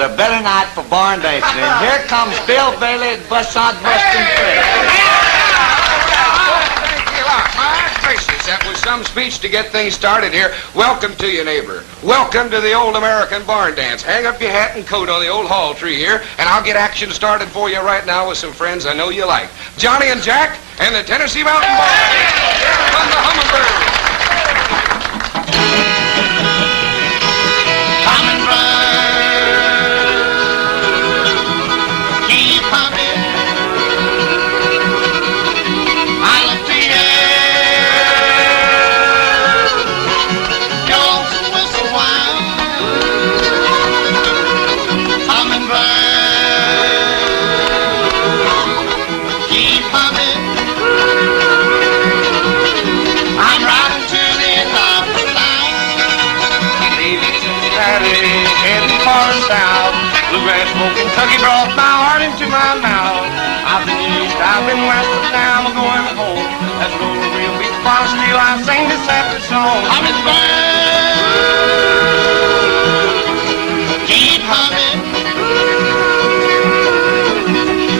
but a better night for barn dancing. And here comes Bill Bailey at Bussard Bustin' Trail. That was some speech to get things started here. Welcome to you, neighbor. Welcome to the old American barn dance. Hang up your hat and coat on the old hall tree here, and I'll get action started for you right now with some friends I know you like. Johnny and Jack and the Tennessee Mountain Boys. Here come the Hummingbirds. Kentucky brought my heart into my mouth. I've been east, I've been west, but now I'm going home. That's a little real big farm steel. I sing this happy song. Hummingbird, keep humming.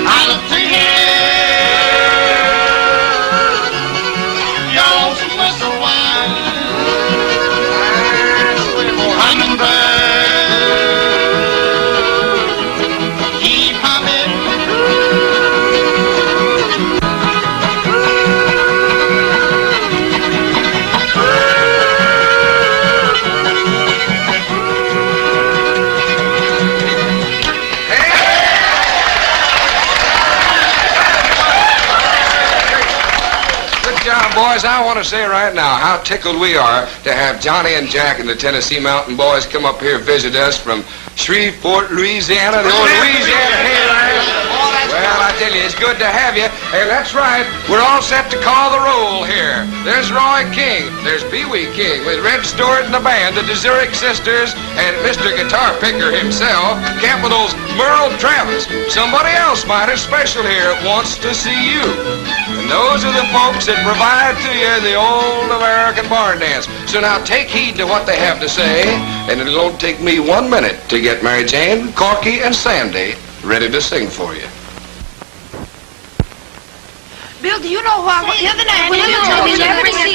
I love to hear your lonesome whistle whine. Hummingbird. Boys, I want to say right now how tickled we are to have Johnny and Jack and the Tennessee Mountain Boys come up here visit us from Shreveport, Louisiana, the old Louisiana Headland. Well, I tell you, it's good to have you. Hey, that's right. We're all set to call the roll here. There's Roy King. There's Pee Wee King with Red Stewart and the band, the Zurich Sisters, and Mr. Guitar Picker himself, camped with those Merle Travis. Somebody else mighty special here wants to see you. And those are the folks that provide to you the old American barn dance. So now take heed to what they have to say, and it'll only take me 1 minute to get Mary Jane, Corky, and Sandy ready to sing for you. Bill, do you know why the other night when you told me never to see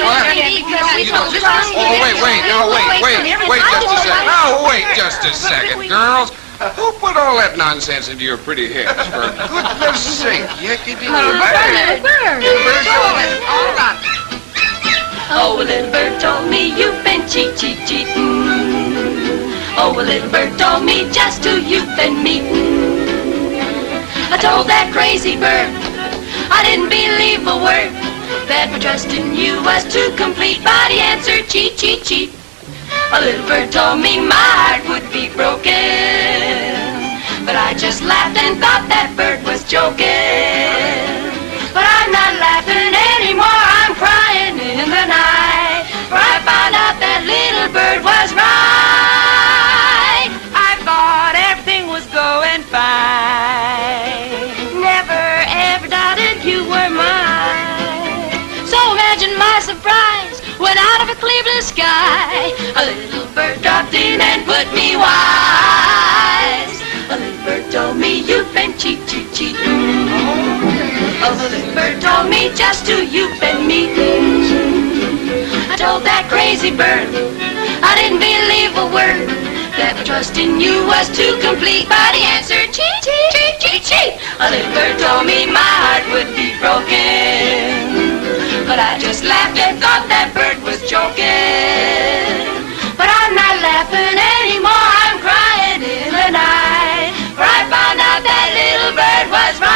Wait just a second, girls. Who put all that nonsense into your pretty heads? For goodness sake, yickety. Oh, a little bird told me you've been cheating. Oh, a little bird told me just who you've been meeting. I told that crazy bird I didn't believe a word, that my trust in you was too complete, but he answered cheat. A little bird told me my heart would be broken, but I just laughed and thought that bird was joking. But I'm not laughing anymore, I'm crying in the night, for I found out that little bird was right. I thought everything was going fine, never ever doubted you were mine. So imagine my surprise when out of a clear blue sky a little bird dropped in and put me wise. A little bird told me you've been cheating. Oh, the little bird told me just who you've been meeting. I told that crazy bird I didn't believe a word, that my trust in you was too complete, but he answered cheat. A little bird told me my heart would be broken, but I just laughed and thought that bird was joking. But I'm not laughing anymore, I'm crying in the night, for I found out that little bird was right.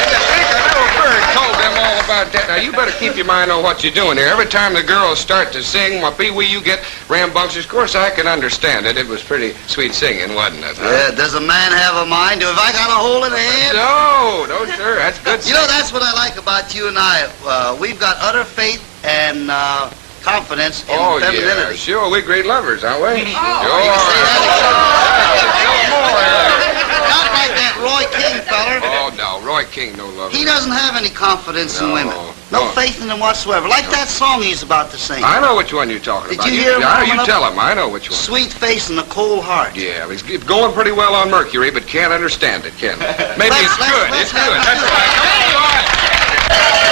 And to think a little bird told them all about that. Now, you better keep your mind on what you're doing here. Every time the girls start to sing, well, Pee Wee, you get rambunctious. Of course, I can understand it. It was pretty sweet singing, wasn't it? Huh? Yeah, does a man have a mind? Have I got a hole in the head? No, sure. That's good. You know, that's what I like about you and I. We've got utter faith and confidence in femininity. Yeah, sure. We're great lovers, aren't we? You say that Sure. Not like that Roy King feller. Oh, no. Roy King no lover. He doesn't have any confidence in No, women. no. No faith in them whatsoever. Like that song he's about to sing. I know which one you're talking Did about. you hear him Yeah, warming you up? tell him. I know which one. Sweet face and a cold heart. Yeah, he's going pretty well on Mercury, but can't understand it, can he? Maybe it's good. let's It's have good. it. That's right. Come on, boy.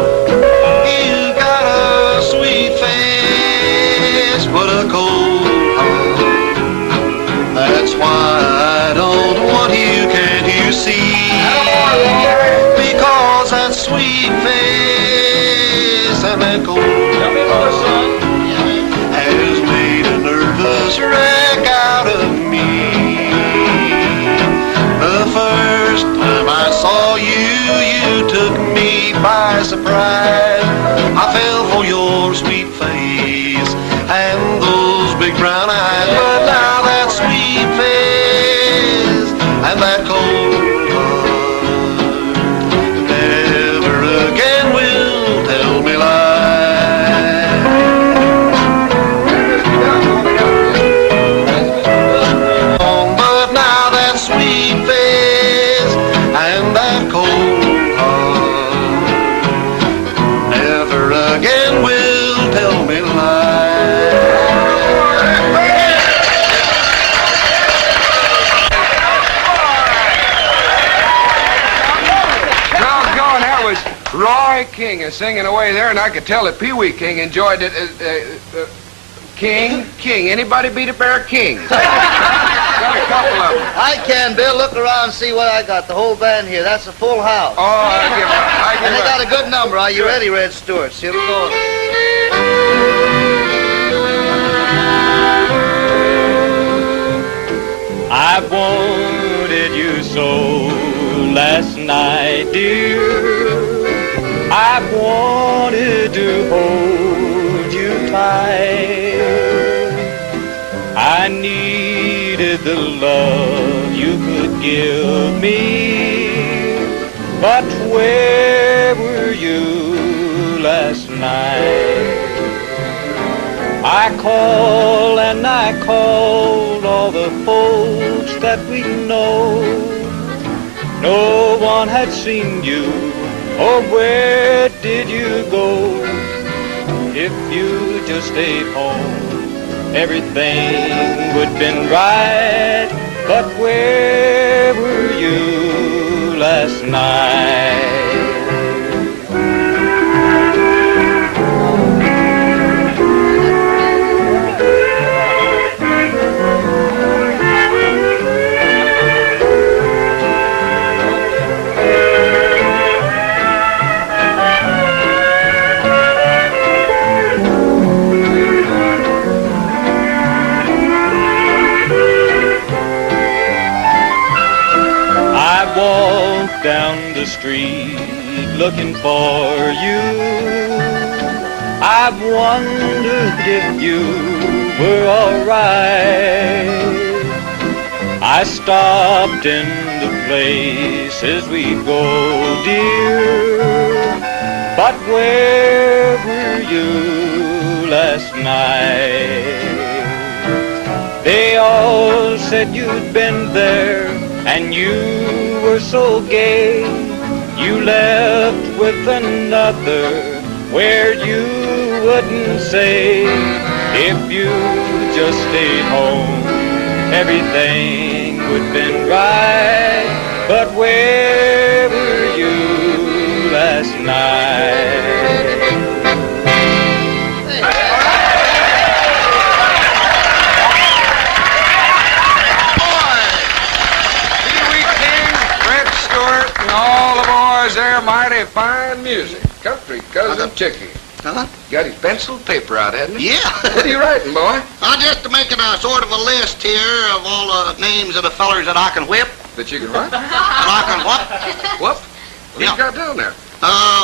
You got a sweet face, but a cold heart. That's why I don't want you, can't you see? Because that sweet face and that cold heart has made a nervous wreck out of me. The first time I saw you, you took me by surprise. I fell for your sweet face and those big brown eyes. But now that sweet face and that cold heart never again will tell me lies. But now that sweet face and that cold heart never again will tell me lies. Doggone, that was Roy King singing away there, and I could tell that Pee Wee King enjoyed it. King. Anybody beat a Bear King? Got a couple of them. I can, Bill. Look around and see what I got. The whole band here. That's a full house. Oh, I give up. And they got a good number. Are you ready, Red Stewart? Here we go. I wanted you so last night, dear. I wanted to hold you tight. I needed the love you could give me. But where were you last night? I called and I called all the folks that we know. No one had seen you, or where did you go? If you just stayed home, everything would been right. But where were you last night? Down the street looking for you. I've wondered if you were alright. I stopped in the places we go, dear. But where were you last night? They all said you'd been there and you were so gay. You left with another where you wouldn't say. If you just stayed home, everything would been right. But where were you last night? There, mighty fine music. Country cousin Chicky. Huh? Got his pencil and paper out, hasn't he? Yeah. What are you writing, boy? I'm just making a sort of a list here of all the names of the fellers that I can whip. That you can write? That I can what? What? What Yeah. you got down there?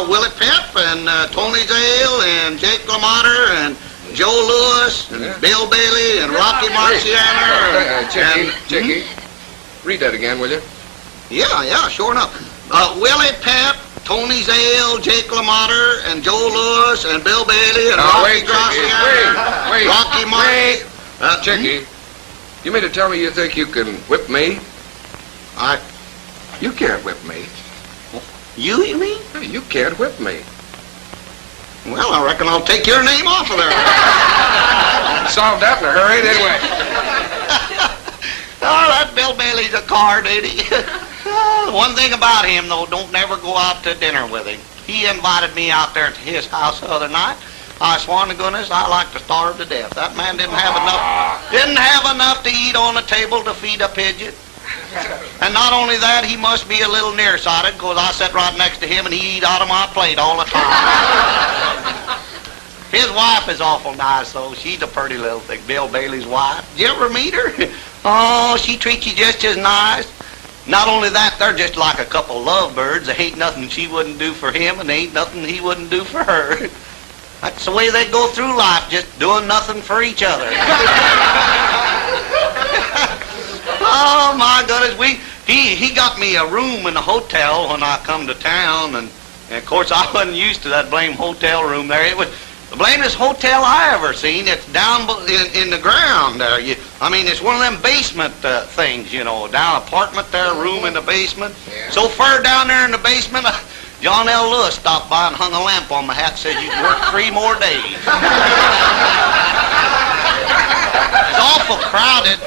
Willie Pep and Tony Zale and Jake LaMotta and Joe Lewis and Yeah. Bill Bailey and Rocky Marciano. Chicky, read that again, will you? Yeah, sure enough. Willie Pep, Tony Zale, Jake LaMotta, and Joe Lewis, and Bill Bailey, and Rocky Marciano. Wait. Rocky Marciano. Chicky, you mean to tell me you think you can whip me? You can't whip me. You mean? You can't whip me. Well, I reckon I'll take your name off of there. Solved that in a hurry, didn't we? Oh, that Bill Bailey's a card, ain't he? One thing about him, though, don't never go out to dinner with him. He invited me out there to his house the other night. I sworn to goodness I'd like to starve to death. That man didn't have enough to eat on the table to feed a pigeon. And not only that, he must be a little nearsighted, because I sat right next to him and he eat out of my plate all the time. His wife is awful nice, though. She's a pretty little thing, Bill Bailey's wife. Did you ever meet her? Oh, she treats you just as nice. Not only that, they're just like a couple lovebirds. There ain't nothing she wouldn't do for him, and there ain't nothing he wouldn't do for her. That's the way they go through life, just doing nothing for each other. Oh, my goodness, he got me a room in a hotel when I come to town, and of course I wasn't used to that blame hotel room there. It was the blamest hotel I ever seen. It's down in the ground there. It's one of them basement things, down apartment there, room in the basement. Yeah. So far down there in the basement, John L. Lewis stopped by and hung a lamp on my hat and said you could work 3 more days. It's awful crowded,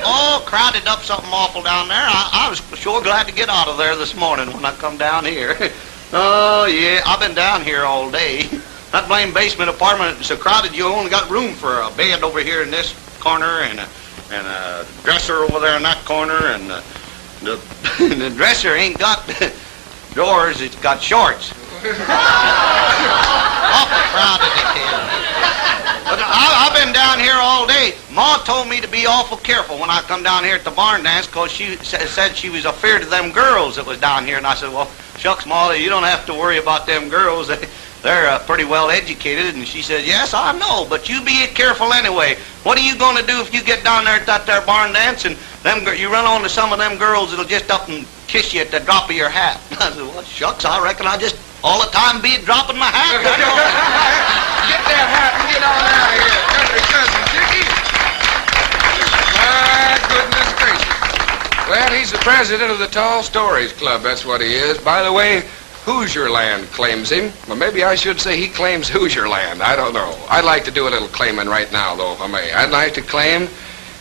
crowded up something awful down there. I was sure glad to get out of there this morning when I come down here. Oh, yeah, I've been down here all day. That blame basement apartment is so crowded you only got room for a bed over here in this corner and a dresser over there in that corner, and the dresser ain't got drawers, it's got shorts. Awful crowded it is. But I've been down here all day. Ma told me to be awful careful when I come down here at the barn dance, because she said she was afraid of them girls that was down here. And I said, well, shucks, Ma, you don't have to worry about them girls. They're pretty well educated. And she said, yes, I know, but you be careful anyway. What are you going to do if you get down there at that there barn dance and you run on to some of them girls that'll just up and kiss you at the drop of your hat? I said, well, shucks, I reckon I just all the time be dropping my hat. Get that hat and get on out of here, country cousin Chicky. My goodness gracious. Well, he's the president of the Tall Stories Club, that's what he is. By the way, Hoosier Land claims him. Well, maybe I should say he claims Hoosier Land. I don't know. I'd like to do a little claiming right now, though, if I may. I'd like to claim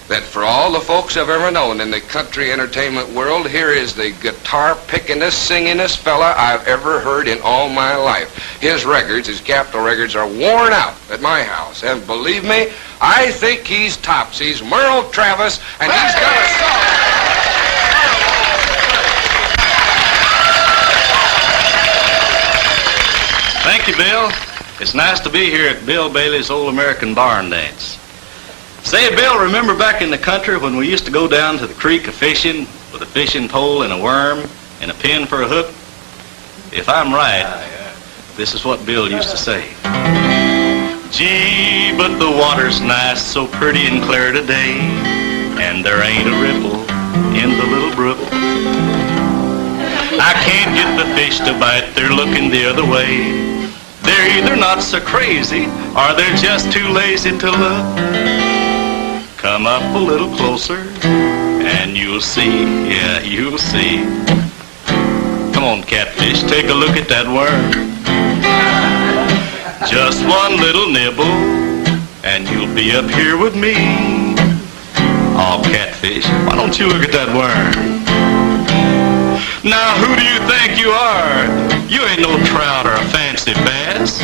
that for all the folks I've ever known in the country entertainment world, here is the guitar-pickingest, singingest fella I've ever heard in all my life. His records, his Capitol records, are worn out at my house. And believe me, I think he's tops. He's Merle Travis, and he's got a song. Thank you, Bill. It's nice to be here at Bill Bailey's Old American Barn Dance. Say, Bill, remember back in the country when we used to go down to the creek a-fishing with a fishing pole and a worm and a pin for a hook? If I'm right, this is what Bill used to say. Gee, but the water's nice, so pretty and clear today, and there ain't a ripple in the little brook. I can't get the fish to bite, they're looking the other way. They're either not so crazy, or they're just too lazy to look. Come up a little closer, and you'll see, yeah, you'll see. Come on, catfish, take a look at that worm. Just one little nibble, and you'll be up here with me. Oh, catfish, why don't you look at that worm? Now, who do you think you are? You ain't no trout or a fancy bass.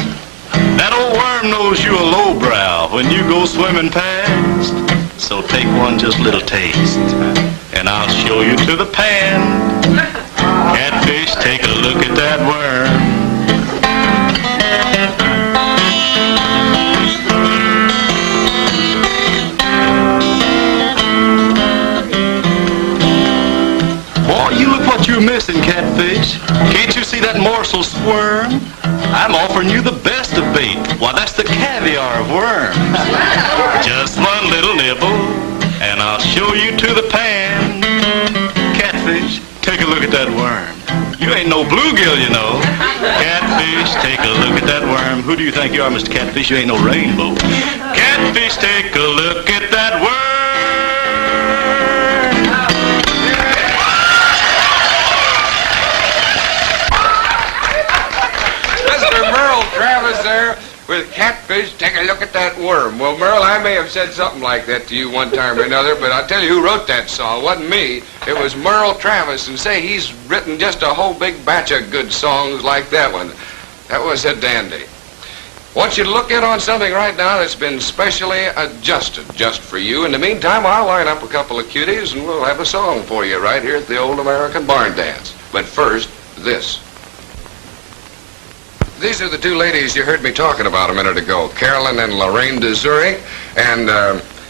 That old worm knows you a lowbrow when you go swimming past. So take one just little taste, and I'll show you to the pan. Catfish, take a look at that worm. Boy, you look what you're missing, catfish. Can't you see that morsel squirm? I'm offering you the best of bait. Why, that's the caviar of worms. Just one little nibble, and I'll show you to the pan. Catfish, take a look at that worm. You ain't no bluegill, you know. Catfish, take a look at that worm. Who do you think you are, Mr. Catfish? You ain't no rainbow. Catfish, take a look at that worm. with catfish, take a look at that worm. Well, Merle, I may have said something like that to you one time or another, but I'll tell you who wrote that song. It wasn't me. It was Merle Travis, and say, he's written just a whole big batch of good songs like that one. That was a dandy. I want you to look in on something right now that's been specially adjusted just for you. In the meantime, I'll line up a couple of cuties, and we'll have a song for you right here at the Old American Barn Dance. But first, this. These are the two ladies you heard me talking about a minute ago, Carolyn and Lorraine de Zurich. And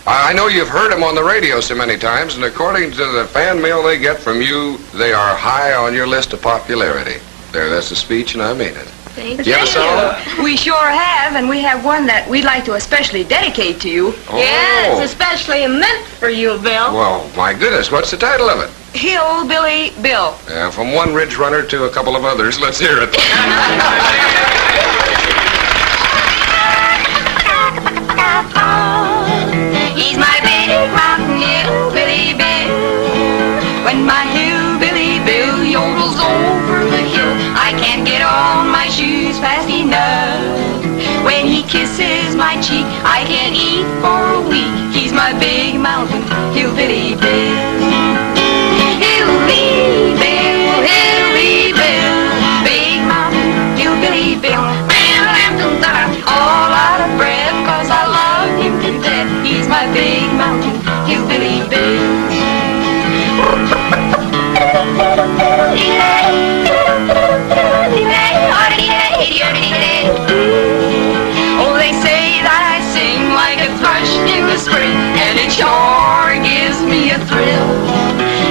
I know you've heard them on the radio so many times, and according to the fan mail they get from you, they are high on your list of popularity. There, that's the speech, and I mean it. Thank you have a song? We sure have, and we have one that we'd like to especially dedicate to you. Oh. Yeah, it's especially meant for you, Bill. Well, my goodness, what's the title of it? Hillbilly Bill. From one ridge runner to a couple of others. Let's hear it. He's my big mountain hillbilly Bill. When my hillbilly Bill yodels over the hill, I can't get on my shoes fast enough. When he kisses my cheek, I can't eat for a week. He's my big mountain hillbilly Bill. Hillbilly Bill, hillbilly Bill, big mountain hillbilly Bill. All out of breath 'cause I love him to death. He's my big mountain hillbilly Bill. Oh, they say that I sing like a thrush in the spring, and it sure gives me a thrill.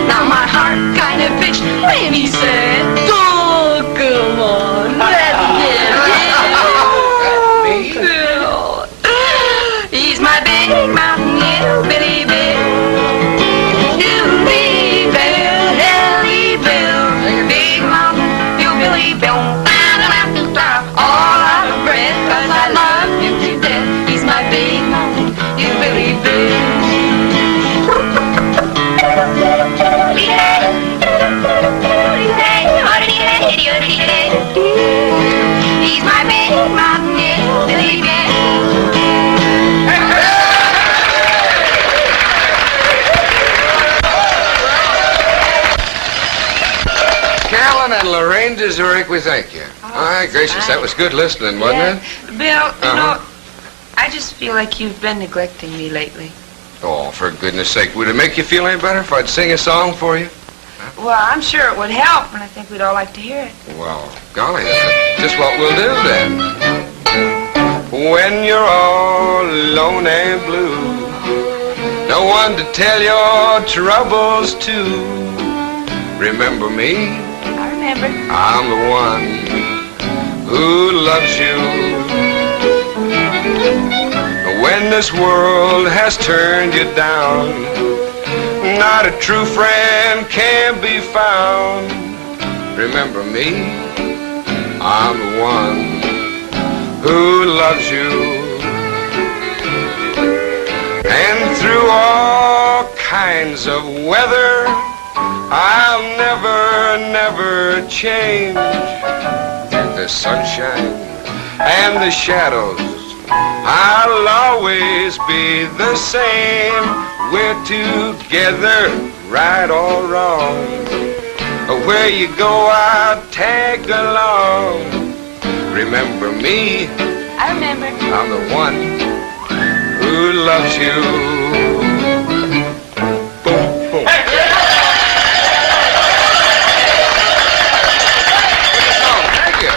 Now my heart kind of pitched when he said, "Oh, come on, let's get it." Bill. He's my big mountain hillbilly Bill. Hillbilly Bill, hillbilly Bill, big mountain hillbilly Bill. All out of breath 'cause I love him to death. He's my big mountain hillbilly Bill. He's my big mountain hillbilly Bill. Carolyn and Lorraine de Zurich, we thank you. My gracious, that was good listening, wasn't it? Bill, you Uh-huh. know, I just feel like you've been neglecting me lately. Oh, for goodness sake, would it make you feel any better if I'd sing a song for you? Well, I'm sure it would help, and I think we'd all like to hear it. Well, golly, that's just what we'll do then. When you're all alone and blue, no one to tell your troubles to, remember me, I remember. I'm the one who loves you. When this world has turned you down, not a true friend can be found. Remember me, I'm the one who loves you. And through all kinds of weather, I'll never, never change. The sunshine and the shadows, I'll always be the same. We're together, right or wrong. Where you go, I'll tag along. Remember me, I remember. I'm the one who loves you. Boom, boom. Thank you.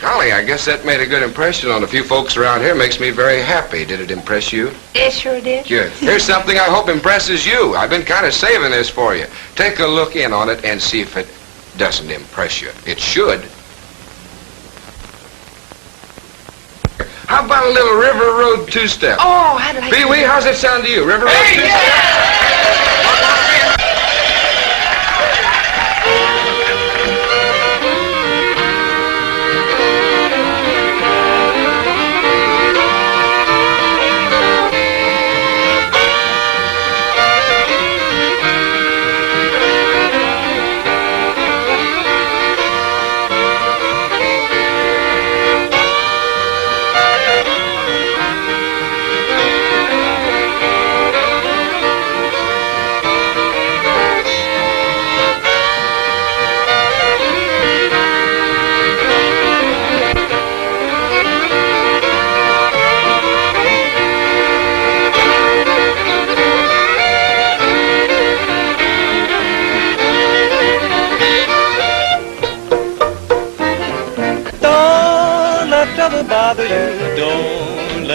Golly, I guess that made a good impression on a few folks around here. Makes me very happy. Did it impress you? It sure did. Good. Here's something I hope impresses you. I've been kind of saving this for you. Take a look in on it and see if it doesn't impress you. It should. How about a little River Road two-step? Oh, I'd like Pee Wee, how's it sound to you? River Road two-step?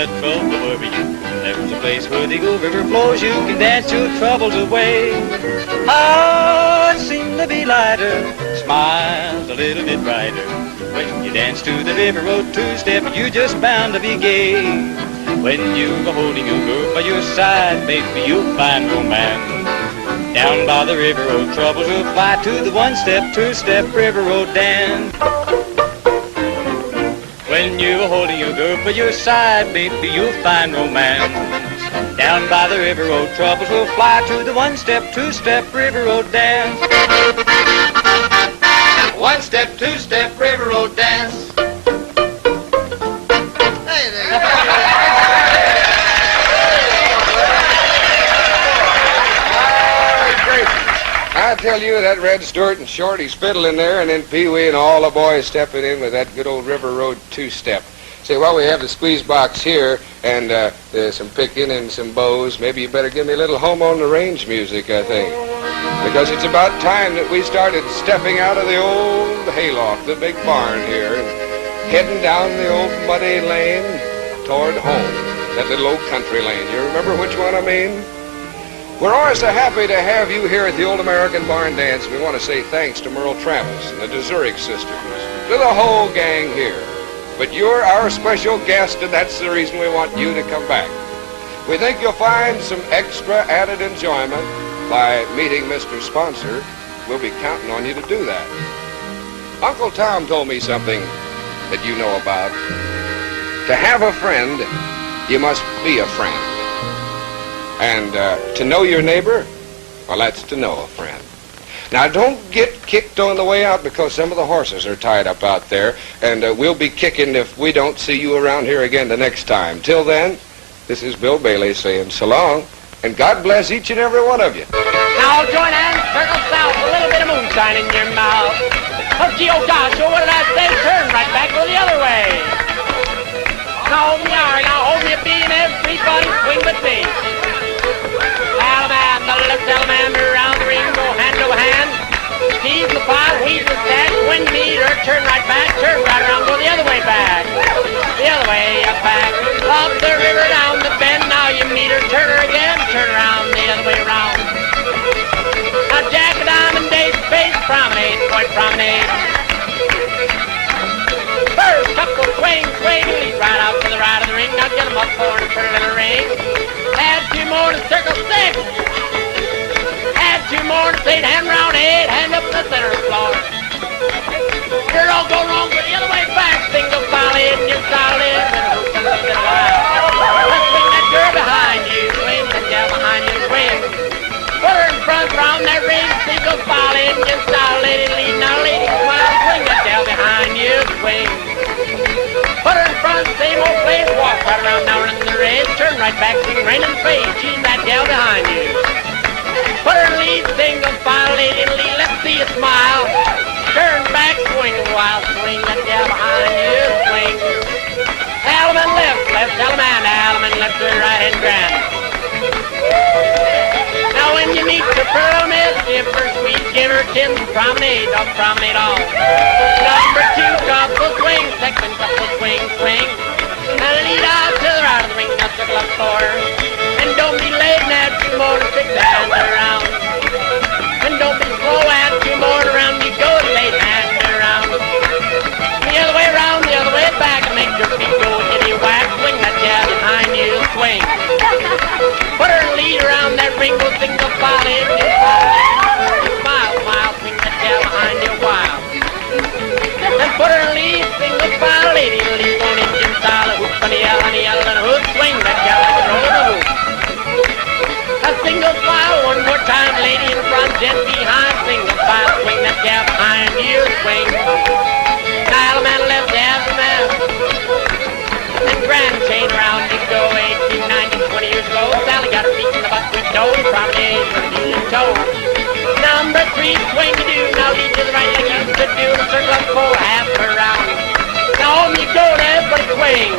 let trouble worry you. There's a place where the Eagle River flows. You can dance your troubles away. Hearts seem to be lighter, smiles a little bit brighter. When you dance to the river road two-step, you just bound to be gay. When you go holding your girl by your side, baby, you'll find romance. Down by the river road, troubles will fly to the one-step, two-step river road dance. When you go holding your girl by your side, baby, you'll find romance. Down by the river road, troubles will fly to the one-step, two-step river road dance. One-step, two-step river road dance. Hey there. I tell you, that Red Stewart and Shorty's fiddling there, and then Pee-wee and all the boys stepping in with that good old River Road two-step. Say, while we have the squeeze box here, and there's some picking and some bows, maybe you better give me a little Home on the Range music, I think. Because it's about time that we started stepping out of the old hayloft, the big barn here, and heading down the old muddy lane toward home, that little old country lane. You remember which one I mean? We're always so happy to have you here at the Old American Barn Dance. We want to say thanks to Merle Travis and the DeZurich sisters, to the whole gang here. But you're our special guest, and that's the reason we want you to come back. We think you'll find some extra added enjoyment by meeting Mr. Sponsor. We'll be counting on you to do that. Uncle Tom told me something that you know about. To have a friend, you must be a friend. And to know your neighbor, well, that's to know a friend. Now, don't get kicked on the way out because some of the horses are tied up out there, and we'll be kicking if we don't see you around here again the next time. Till then, this is Bill Bailey saying so long, and God bless each and every one of you. Now join hands, circle south, a little bit of moonshine in your mouth. Oh, gee, oh gosh, oh, what did I say? Turn right back, go the other way. Now hold me R, now hold me a B, and everybody swing with me. Alabama, the left salamander, around the ring, go hand over hand. He's the pot, he's the stack, when you meet her, turn right back, turn right around, go the other way back. The other way back, up the river, down the bend, now you meet her, turn her again, turn around, the other way around. Now Jack a Diamond Days, face promenade, boy promenade. First couple swing, swing, lead right out to the right of the ring, now get 'em up for a pretty little ring. Add 2 more to circle 6. Add 2 more to 8, hand round 8, hand up the center floor. You're all going wrong, but the other way back, single file in, you're solid, and hooks a little bit of while. Let's swing that girl behind you, swing that gal behind you, swing. Put her in front, round that ring, single file in, you're solid, lead now, lady, smile, swing that gal behind you, swing. Put her in front, same old place, walk right around now in the race, turn right back, sing rain and fade, she's that gal behind you. Put her in lead, single file, lady, lead, let's see you smile. Turn back, swing a while, swing that gal behind you, swing. Allemande left, left, Allemande left to right hand grand. Now when you meet the pyramid, give her sweet, give her kiss, promenade, don't promenade all. Number 2, couple swing, second couple swing, swing. Now lead out to the right of the ring, now circle up 4. And don't be late, now 2 more to 6, hand around. And don't be slow, add 2 more around, you go late, hand around. The other way around, the other way back, and make your feet go kitty whack, swing that gal behind you, swing. Put her lead around that ring, go single file in, you smile, smile, swing that gal behind you, while. And put her lead, single file, lady, lead on Indian style, a hoop, and a yell, and a hoop, swing that gal like a roll of a hoop. A single file, one more time, lady in front, gent behind, single file, swing that gal behind you, swing. Allemande left, Allemande. And grand chain around, you go 18, 19, 20 years old. Sally got her feet in the buckwheat dough, promenade with a heel and toe. Number 3, swing to do, now lead to the right like you used to do, and circle up 4, half around. Now home you go, now everybody swing.